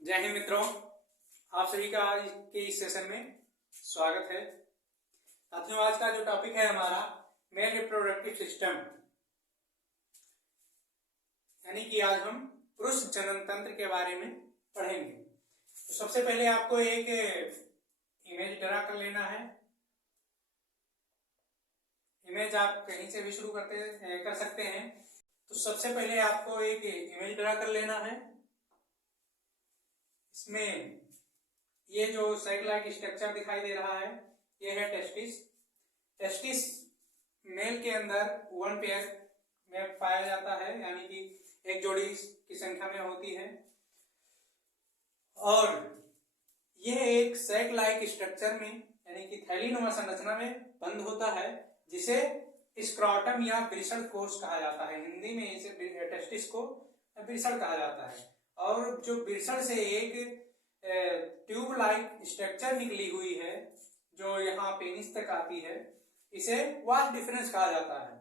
जय हिंद मित्रों, आप सभी का आज के इस सेशन में स्वागत है। साथियों, आज का जो टॉपिक है हमारा मेल रिप्रोडक्टिव सिस्टम, यानी कि आज हम पुरुष जनन तंत्र के बारे में पढ़ेंगे। तो सबसे पहले आपको एक इमेज ड्रा कर लेना है। इमेज आप कहीं से भी शुरू कर सकते हैं। तो सबसे पहले आपको एक इमेज ड्रा कर लेना है। इसमें ये जो सेल लाइक स्ट्रक्चर दिखाई दे रहा है, ये है टेस्टिस। टेस्टिस मेल के अंदर वन पेयर में पाया जाता है, यानी कि एक जोड़ी की संख्या में होती है। और यह एक सैक लाइक स्ट्रक्चर में, यानी कि थैलीनुमा संरचना में बंद होता है, जिसे स्क्रॉटम या वृषण कोश कहा जाता है। हिंदी में इसे टेस्टिस को वृषण कहा जाता है। और जो वृषण से एक ट्यूब लाइक स्ट्रक्चर निकली हुई है, जो यहाँ पेनिस तक आती है, इसे वास डिफरेंस कहा जाता है।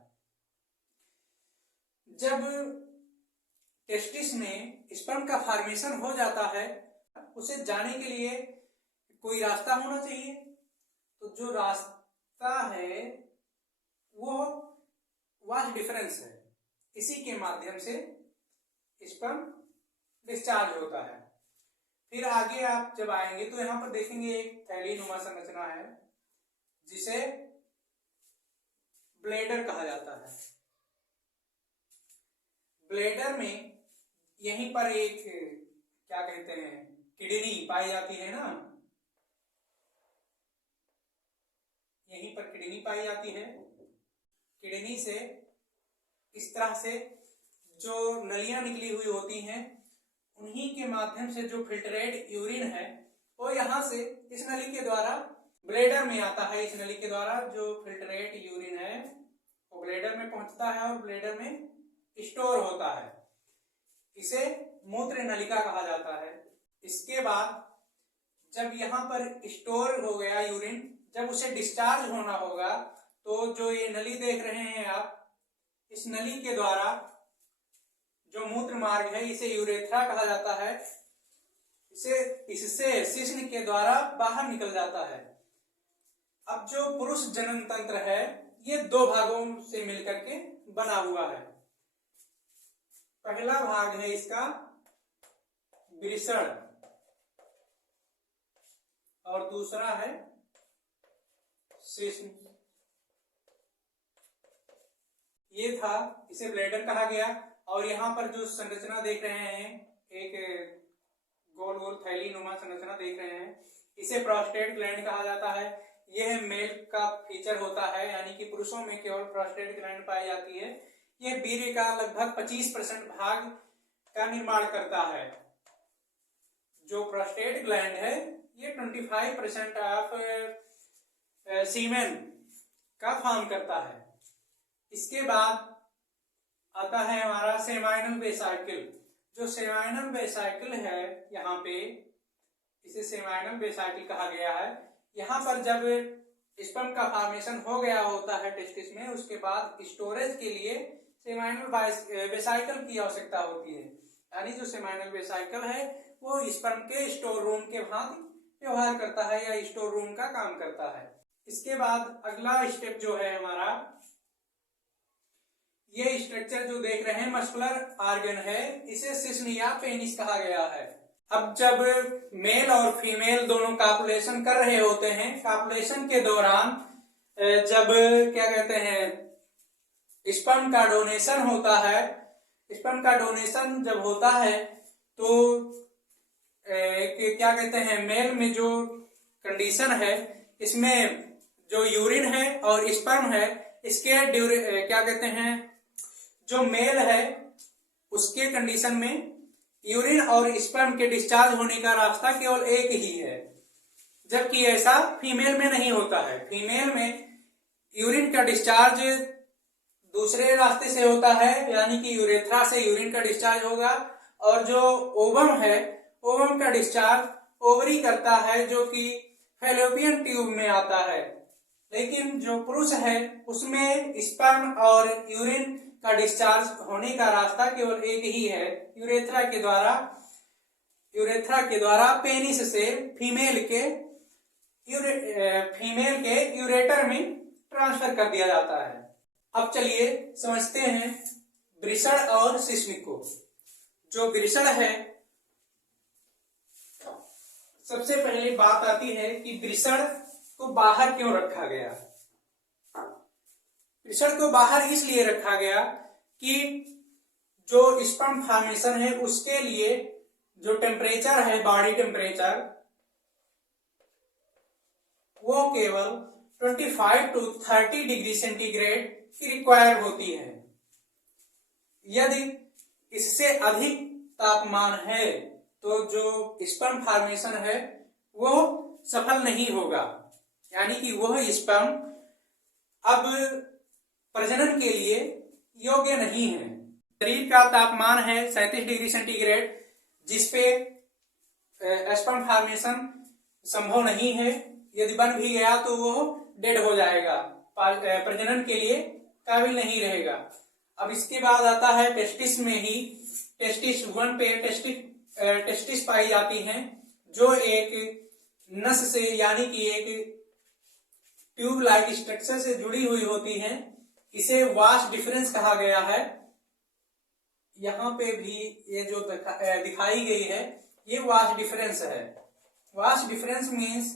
जब टेस्टिस में स्पर्म का फॉर्मेशन हो जाता है, उसे जाने के लिए कोई रास्ता होना चाहिए। तो जो रास्ता है वो वास डिफरेंस है। इसी के माध्यम से स्पर्म डिस्चार्ज होता है। फिर आगे आप जब आएंगे तो यहां पर देखेंगे एक थैलीनुमा संरचना है, जिसे ब्लेडर कहा जाता है। ब्लेडर में यहीं पर एक क्या कहते हैं, किडनी पाई जाती है ना, यहीं पर किडनी पाई जाती है। किडनी से इस तरह से जो नलियां निकली हुई होती हैं, उन्हीं के माध्यम से जो फिल्ट्रेट यूरिन है वो यहाँ से इस नली के द्वारा ब्लेडर में आता है। इस नली के द्वारा जो फिल्ट्रेट यूरिन है वो ब्लेडर में पहुंचता है और ब्लेडर में स्टोर होता है। इसे मूत्र नलिका कहा जाता है। इसके बाद जब यहाँ पर स्टोर हो गया यूरिन, जब उसे डिस्चार्ज होना होगा, तो जो ये नली देख रहे हैं आप, इस नली के द्वारा जो मूत्र मार्ग है, इसे यूरेथ्रा कहा जाता है। इससे शिश्न के द्वारा बाहर निकल जाता है। अब जो पुरुष जनन तंत्र है, ये दो भागों से मिलकर के बना हुआ है। पहला भाग है इसका वृषण और दूसरा है शिश्न। ये था, इसे ब्लेडर कहा गया। और यहाँ पर जो संरचना देख रहे हैं, एक गोल गोल थैलीनुमा संरचना देख रहे हैं, इसे प्रोस्टेट ग्लैंड कहा जाता है। यह मेल का फीचर होता है, यानी कि पुरुषों में केवल प्रोस्टेट ग्लैंड पाई जाती है। यह वीर्य का लगभग 25% भाग का निर्माण करता है। जो प्रोस्टेट ग्लैंड है, ये 25% ऑफ सीमेन का फॉर्म करता है। इसके बाद आता है हमारा सेमाइनल वेसाइकिल। जो सेमाइनल वेसाइकिल है, यहाँ पे इसे सेमाइनल वेसाइकिल कहा गया है। यहाँ पर जब स्पर्म का फॉर्मेशन हो गया होता है टेस्टिस में, उसके बाद स्टोरेज के लिए सेमाइनल वेसाइकिल की आवश्यकता होती है। यानी जो सेमाइनल वेसाइकिल है वो स्पर्म के स्टोर रूम के भांति व्यवहार करता है या स्टोर रूम का काम करता है। इसके बाद अगला स्टेप जो है हमारा, ये स्ट्रक्चर जो देख रहे हैं मस्कुलर ऑर्गन है, इसे शिश्न या पेनिस कहा गया है। अब जब मेल और फीमेल दोनों कॉपुलेशन कर रहे होते हैं, कॉपुलेशन के दौरान जब क्या कहते हैं, स्पर्म का डोनेशन होता है, स्पर्म का डोनेशन जब होता है तो क्या कहते हैं, मेल में जो कंडीशन है, इसमें जो यूरिन है और स्पर्म है, इसके क्या कहते हैं, जो मेल है उसके कंडीशन में यूरिन और स्पर्म के डिस्चार्ज होने का रास्ता केवल एक ही है, जबकि ऐसा फीमेल में नहीं होता है। फीमेल में यूरिन का डिस्चार्ज दूसरे रास्ते से होता है, यानी कि यूरेथ्रा से यूरिन का डिस्चार्ज होगा, और जो ओवम है, ओवम का डिस्चार्ज ओवरी करता है, जो कि फैलोपियन ट्यूब में आता है। लेकिन जो पुरुष है उसमें स्पर्म और यूरिन का डिस्चार्ज होने का रास्ता केवल एक ही है, यूरेथ्रा के द्वारा यूरेथ्रा के द्वारा पेनिस से फीमेल के यूरेटर में ट्रांसफर कर दिया जाता है। अब चलिए समझते हैं वृषण और शिश्निक को। जो वृषण है, सबसे पहले बात आती है कि वृषण को बाहर क्यों रखा गया। वृषण को बाहर इसलिए रखा गया कि जो स्पर्म फॉर्मेशन है उसके लिए जो टेम्परेचर है, बॉडी टेम्परेचर, वो केवल 25 to 30 डिग्री सेंटीग्रेड की रिक्वायर होती है। यदि इससे अधिक तापमान है तो जो स्पर्म फॉर्मेशन है वो सफल नहीं होगा, यानी कि वह स्पर्म अब प्रजनन के लिए योग्य नहीं है। शरीर का तापमान है 37 डिग्री सेंटीग्रेड, जिसपे स्पर्म फॉर्मेशन संभव नहीं है। यदि बन भी गया तो वो डेड हो जाएगा, प्रजनन के लिए काबिल नहीं रहेगा। अब इसके बाद आता है टेस्टिस में ही टेस्टिस 1 पे टेस्टिस पाई जाती हैं, जो एक नस से यानी कि एक ट्यूब लाइक स्ट्रक्चर से जुड़ी हुई होती हैं। इसे वास डिफरेंस कहा गया है। यहाँ पे भी ये जो दिखाई गई है ये वास डिफरेंस है। वास डिफरेंस मीन्स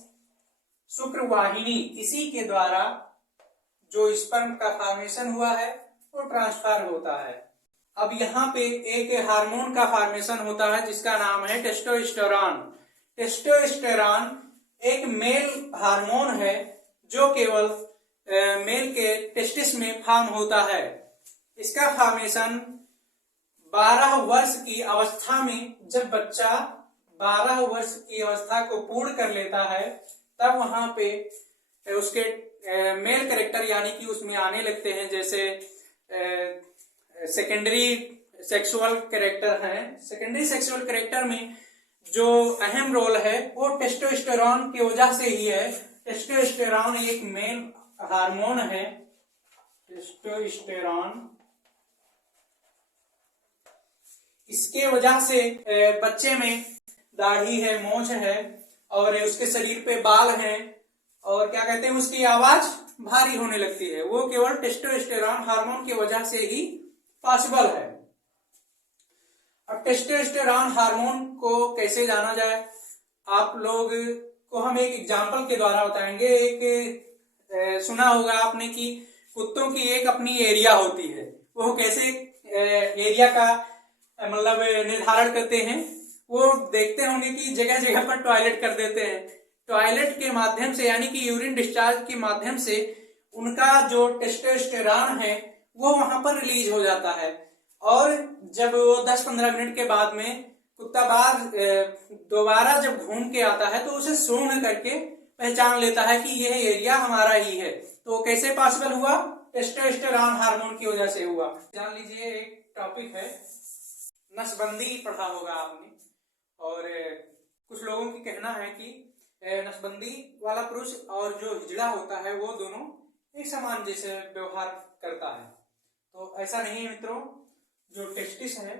शुक्रवाहिनी, इसी के द्वारा जो स्पर्म का फॉर्मेशन हुआ है वो ट्रांसफर होता है। अब यहाँ पे एक हार्मोन का फॉर्मेशन होता है जिसका नाम है टेस्टोस्टेरोन। टेस्टोस्टेरोन एक मेल हार्मोन है जो केवल मेल के टेस्टिस में फॉर्म होता है। इसका फॉर्मेशन 12 वर्ष की अवस्था में, जब बच्चा 12 वर्ष की अवस्था को पूर्ण कर लेता है तब वहां पे उसके मेल कैरेक्टर यानी कि उसमें आने लगते हैं, जैसे सेकेंडरी सेक्सुअल कैरेक्टर है। सेकेंडरी सेक्सुअल कैरेक्टर में जो अहम रोल है वो टेस्टोस्टेरोन की वजह से ही है। टेस्टोस्टेरोन एक मेल हार्मोन है। टेस्टोस्टेरोन, इसके वजह से बच्चे में दाढ़ी है, मोछ है और उसके शरीर पे बाल हैं और क्या कहते हैं, उसकी आवाज भारी होने लगती है। वो केवल टेस्टोस्टेरोन हार्मोन की वजह से ही पॉसिबल है। अब टेस्टोस्टेरोन हार्मोन को कैसे जाना जाए, आप लोग को हम एक एग्जांपल के द्वारा बताएंगे। एक सुना होगा आपने कि कुत्तों की एक अपनी एरिया होती है। वो कैसे एरिया का मतलब निर्धारण करते हैं, वो देखते होंगे कि जगह जगह पर टॉयलेट कर देते हैं। टॉयलेट के माध्यम से यानी कि यूरिन डिस्चार्ज के माध्यम से उनका जो टेस्टोस्टेरोन है वो वहां पर रिलीज हो जाता है। और जब वो 10-15 मिनट के बाद में कुत्ता दोबारा जब घूम के आता है तो उसे सूंघ करके पहचान लेता है कि यह एरिया हमारा ही है। तो कैसे पॉसिबल हुआ? टेस्टोस्टेरोन हार्मोन की वजह से हुआ। जान लीजिए, एक टॉपिक है नसबंदी, पढ़ा होगा आपने। और कुछ लोगों की कहना है कि नसबंदी वाला पुरुष और जो हिजड़ा होता है वो दोनों एक समान जैसे व्यवहार करता है। तो ऐसा नहीं है मित्रों। जो टेस्टिस है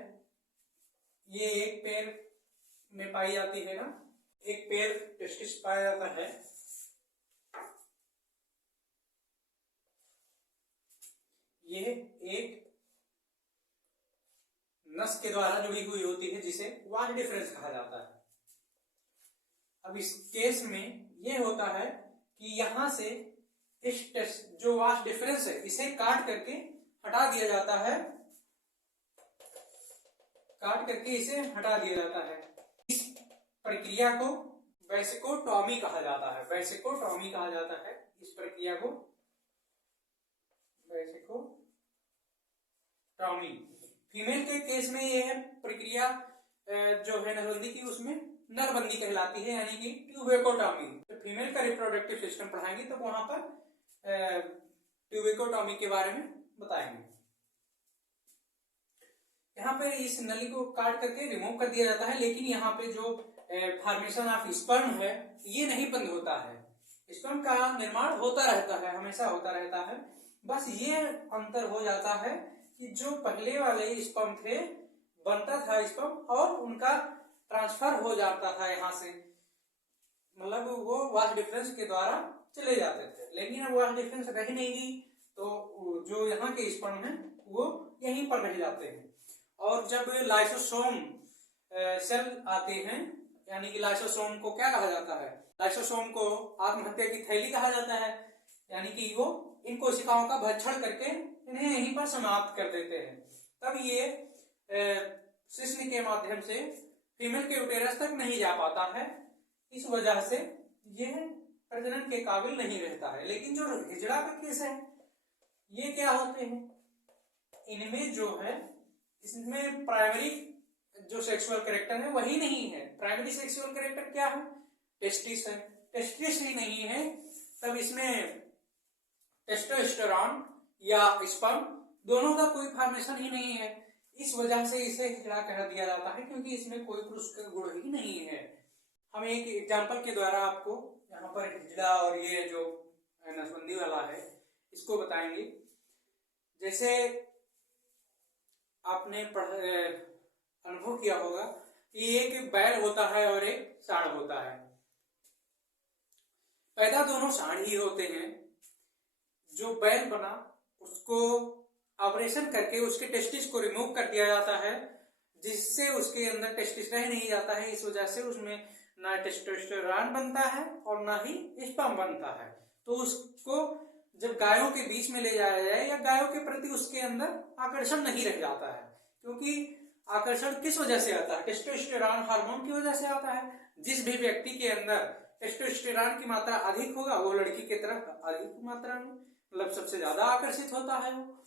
ये एक पैर में पाई जाती है ना, एक पैर टेस्टिस पाया जाता है। ये एक नस के द्वारा जुड़ी हुई होती है जिसे वास डिफरेंस कहा जाता है। अब इस केस में ये होता है कि यहां से इस जो वास डिफरेंस है इसे काट करके हटा दिया जाता है, काट करके इसे हटा दिया जाता है। इस प्रक्रिया को वैसेकोटॉमी कहा जाता है। वैसेकोटॉमी कहा जाता है इस प्रक्रिया को, वैसेकोटॉमी। फीमेल के केस में यह प्रक्रिया जो है नसबंदी की, उसमें नरबंदी कहलाती है, यानी कि ट्यूबेकोटॉमी। तो फीमेल का रिप्रोडक्टिव सिस्टम पढ़ाएंगे तो वहां पर ट्यूबेकोटॉमी के बारे में बताएंगे। यहाँ पे इस नली को काट करके रिमूव कर दिया जाता है, लेकिन यहाँ पे जो फॉर्मेशन ऑफ स्पर्म है ये नहीं बंद होता है। स्पर्म का निर्माण होता रहता है, हमेशा होता रहता है। बस ये अंतर हो जाता है कि जो पहले वाले स्पर्म थे, बनता था स्पर्म और उनका ट्रांसफर हो जाता था यहाँ से, मतलब वो वास्ट डिफरेंस के द्वारा चले जाते थे। लेकिन अब वास्ट डिफरेंस रह नहीं गई, तो जो यहाँ के स्पर्म है वो यहीं पर रह जाते हैं। और जब लाइसोसोम सेल आते हैं, यानी कि लाइसोसोम को क्या कहा जाता है, लाइसोसोम को आत्महत्या की थैली कहा जाता है, यानी कि वो इन कोशिकाओं का भक्षण करके इन्हें यहीं पर समाप्त कर देते हैं। तब ये शिश्न के माध्यम से फीमेल के यूटेरस तक नहीं जा पाता है, इस वजह से यह प्रजनन के काबिल नहीं रहता है। लेकिन जो हिजड़ा का केस है, ये क्या होते हैं, इनमें जो है, इसमें प्राइमरी जो सेक्सुअल कैरेक्टर है वही नहीं है। प्राइमरी सेक्सुअल कैरेक्टर क्या है, टेस्टिस है। टेस्टिस ही नहीं है, तब इसमें टेस्टोस्टेरॉन या स्पर्म दोनों का कोई फॉर्मेशन ही नहीं है। इस वजह से इसे हिजड़ा कह दिया जाता है, क्योंकि इसमें कोई पुरुष का गुण ही नहीं है। हम एक एग्जाम्पल के द्वारा आपको यहाँ पर हिजड़ा और ये जो नसबंदी वाला है इसको बताएंगे। जैसे आपने अनुभव किया होगा कि एक बैल होता है और एक सांड होता है। पैदा दोनों सांड ही होते हैं। जो बैल बना उसको ऑपरेशन करके उसके टेस्टिस को रिमूव कर दिया जाता है, जिससे उसके अंदर टेस्टिस रह नहीं जाता है। इस वजह से उसमें ना टेस्टोस्टेरोन बनता है और ना ही स्पर्म बनता है। तो उसको जब गायों के बीच में ले जाया जाए या गायों के प्रति उसके अंदर आकर्षण नहीं रह जाता है, क्योंकि आकर्षण किस वजह से आता है, टेस्टोस्टेरोन हार्मोन की वजह से आता है। जिस भी व्यक्ति के अंदर टेस्टोस्टेरोन की मात्रा अधिक होगा वो लड़की की तरफ अधिक मात्रा में, मतलब सबसे ज्यादा आकर्षित होता है वो।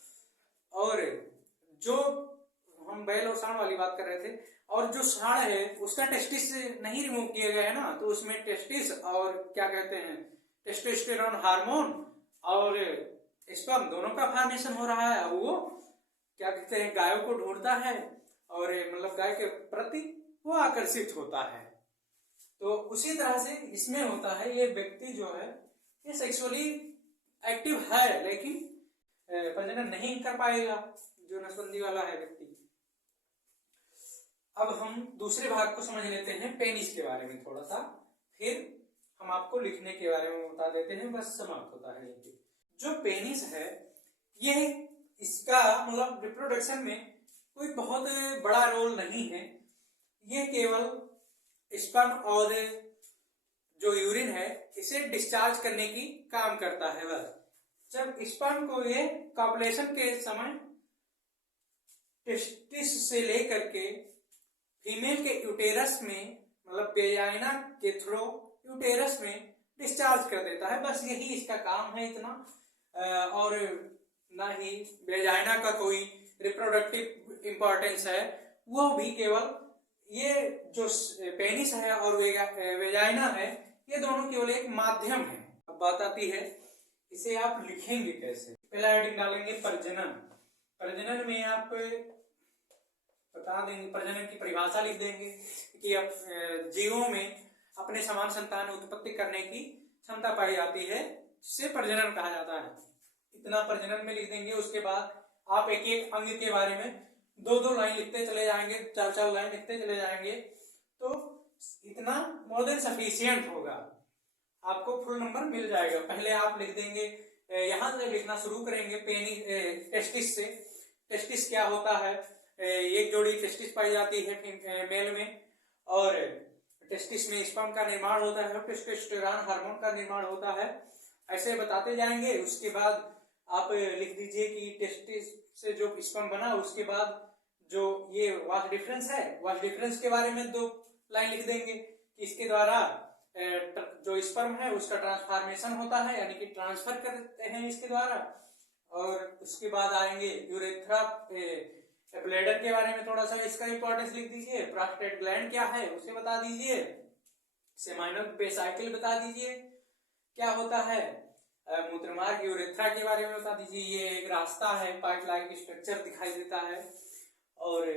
और जो हम बैल और सांड वाली बात कर रहे थे, और जो सांड है उसका टेस्टिस नहीं रिमूव किया गया है ना, तो उसमें टेस्टिस और क्या कहते हैं टेस्टोस्टेरोन हार्मोन और स्पर्म दोनों का फॉर्मेशन हो रहा है। वो क्या कहते हैं गायों को ढूंढता है और मतलब गाय के प्रति वो आकर्षित होता है। तो उसी तरह से इसमें होता है, ये व्यक्ति जो है ये सेक्सुअली एक्टिव है लेकिन प्रजनन नहीं कर पाएगा, जो नसबंदी वाला है व्यक्ति। अब हम दूसरे भाग को समझ लेते हैं, पेनिस के बारे में थोड़ा सा, फिर हम आपको लिखने के बारे में बता देते हैं, बस समाप्त होता है। जो पेनिस है ये इसका मतलब रिप्रोडक्शन में कोई बहुत बड़ा रोल नहीं है। ये केवल स्पर्म और जो यूरिन है इसे डिस्चार्ज करने की काम करता है बस। जब स्पर्म को ये कॉपुलेशन के समय टेस्टिस से लेकर के फीमेल के यूटेरस में, मतलब वेजाइना के थ्रू यूटेरस में डिस्चार्ज कर देता है, बस यही इसका काम है इतना। और ना ही वेजाइना का कोई रिप्रोडक्टिव इंपॉर्टेंस है, वो भी केवल ये जो पेनिस है और वेजाइना है ये दोनों केवल एक माध्यम है। अब बात आती है इसे आप लिखेंगे कैसे। पहला हेडिंग डालेंगे प्रजनन। प्रजनन में आप बता देंगे, प्रजनन की परिभाषा लिख देंगे कि अब जीवों में अपने समान संतान उत्पत्ति करने की क्षमता पाई जाती है, जिसे प्रजनन कहा जाता है। इतना प्रजनन में लिख देंगे। उसके बाद आप एक एक अंग के बारे में दो दो लाइन लिखते चले जाएंगे, चार चार लाइन लिखते चले जाएंगे, तो इतना मोर देन सफिशियंट होगा, आपको फुल नंबर मिल जाएगा। पहले आप लिख देंगे, यहां से लिखना शुरू करेंगे पेनिस टेस्टिस से। टेस्टिस क्या होता है, एक जोड़ी टेस्टिस पाई जाती है मेल में, और टेस्टिस में स्पर्म का निर्माण होता है, टेस्टोस्टेरोन हार्मोन का निर्माण होता है, ऐसे बताते जाएंगे। उसके बाद आप लिख दीजिए कि टेस्टिस से जो स्पर्म बना, उसके बाद जो ये वास डिफरेंस है, वास डिफरेंस के बारे में 2 लाइन लिख देंगे कि इसके द्वारा जो स्पर्म है उसका ट्रांसफॉर्मेशन होता है, यानी कि ट्रांसफर करते हैं इसके द्वारा। और उसके बाद आएंगे यूरेथ्रा ब्लैडर के बारे में, थोड़ा सा इसका इंपॉर्टेंस लिख दीजिए। प्रोस्टेट ग्लैंड क्या है उसे बता दीजिए। सेमाइनल वेसाइकल बता दीजिए क्या होता है। मूत्रमार्ग यूरेथ्रा के बारे में बता दीजिए, ये एक रास्ता है, पाइप लाइक स्ट्रक्चर दिखाई देता है, और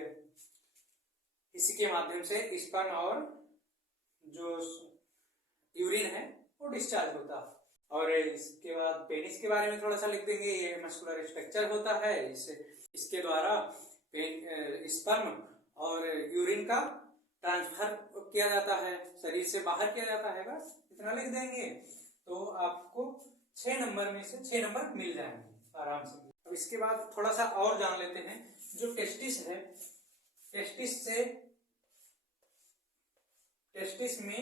इसी के माध्यम से स्पर्म और जो यूरिन है वो डिस्चार्ज होता है। और इसके बाद पेनिस के बारे में थोड़ा सा लिख देंगे, ये मस्कुलर स्ट्रक्चर होता है, इसके द्वारा स्पर्म और यूरिन का ट्रांसफर किया जाता है, शरीर से बाहर किया जाता है, बस इतना लिख देंगे तो आपको 6 नंबर में से 6 नंबर मिल जाएंगे आराम से। अब इसके बाद थोड़ा सा और जान लेते हैं, जो टेस्टिस है, टेस्टिस में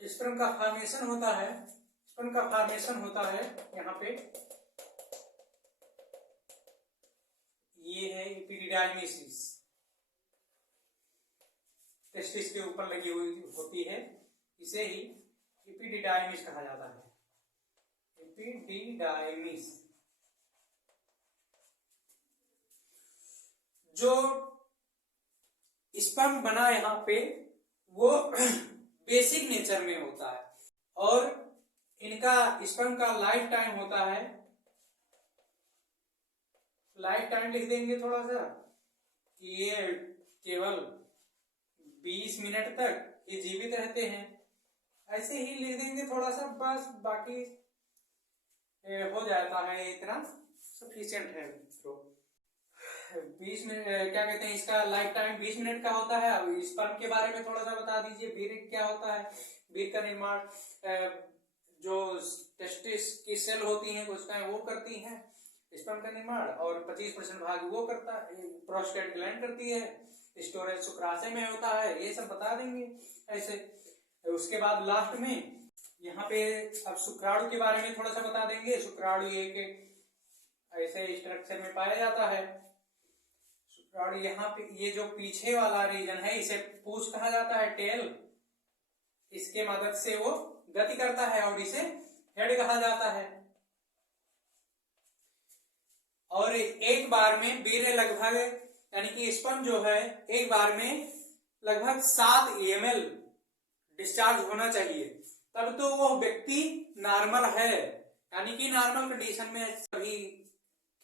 स्पर्म का फॉर्मेशन होता है, स्पर्म का फॉर्मेशन होता है यहाँ पे, ये है एपिडिडाइमिस, टेस्टिस के ऊपर लगी हुई होती है, इसे ही एपिडिडाइमिस कहा जाता है, एपिडिडाइमिस। जो स्पर्म बना यहाँ पे वो बेसिक नेचर में होता है, और इनका स्पर्म का लाइफ टाइम होता है, लाइफ टाइम लिख देंगे थोड़ा सा कि ये केवल 20 मिनट तक ये जीवित रहते हैं, ऐसे ही लिख देंगे थोड़ा सा, बस बाकी हो जाता है, इतना सफिशिएंट है। तो 20 मिनट क्या कहते हैं, इसका लाइफ टाइम 20 मिनट का होता है। अब स्पर्म के बारे में थोड़ा सा बता दीजिए, वीर्य क्या होता है। वीर्य का निर्माण जो टेस्टिस की सेल होती हैं कोशिकाएं वो करती हैं स्पर्म का निर्माण, और 25% भाग वो करता है, प्रोस्टेट ग्लैंड करती है, स्टोरेज शुक्राशय में होता है, ये सब बता देंगे ऐसे। उसके बाद लास्ट में यहाँ पे अब शुक्राणु के बारे में थोड़ा सा बता देंगे। शुक्राणु एक ऐसे स्ट्रक्चर में पाया जाता है। शुक्राणु यहाँ पे ये जो पीछे वाला रीजन है इसे पूंछ कहा जाता है, टेल, इसके मदद से वो गति करता है और इसे हेड कहा जाता है। और एक बार में वीर्य लगभग, यानी कि स्पर्म जो है एक बार में लगभग 7 ml डिस्चार्ज होना चाहिए, तब तो वो व्यक्ति नॉर्मल है, यानी कि नॉर्मल कंडीशन में सभी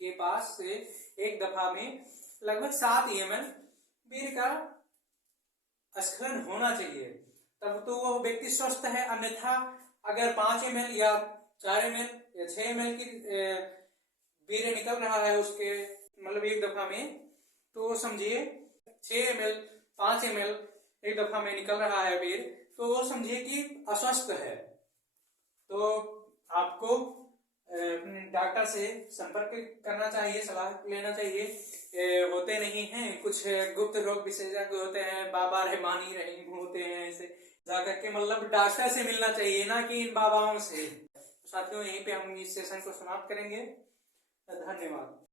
के पास से एक दफा में लगभग 7 ml वीर्य का स्खलन होना चाहिए, तब तो वो व्यक्ति स्वस्थ है। अन्यथा अगर 5 ml या 4 ml या 6 ml की वीर्य निकल रहा है उसके मतलब एक दफा में, तो समझिए 6 ml 5 ml एक दफा में निकल रहा है वीर्य, तो वो समझिए कि अस्वस्थ है। तो आपको अपने डॉक्टर से संपर्क करना चाहिए, सलाह लेना चाहिए। होते नहीं हैं कुछ गुप्त रोग विशेषज्ञ होते हैं, बाबा रहमानी रहीम होते हैं, ऐसे जाकर के मतलब डॉक्टर से मिलना चाहिए, ना कि इन बाबाओं से। साथियों यहीं पे हम इस सेशन को समाप्त करेंगे। धन्यवाद।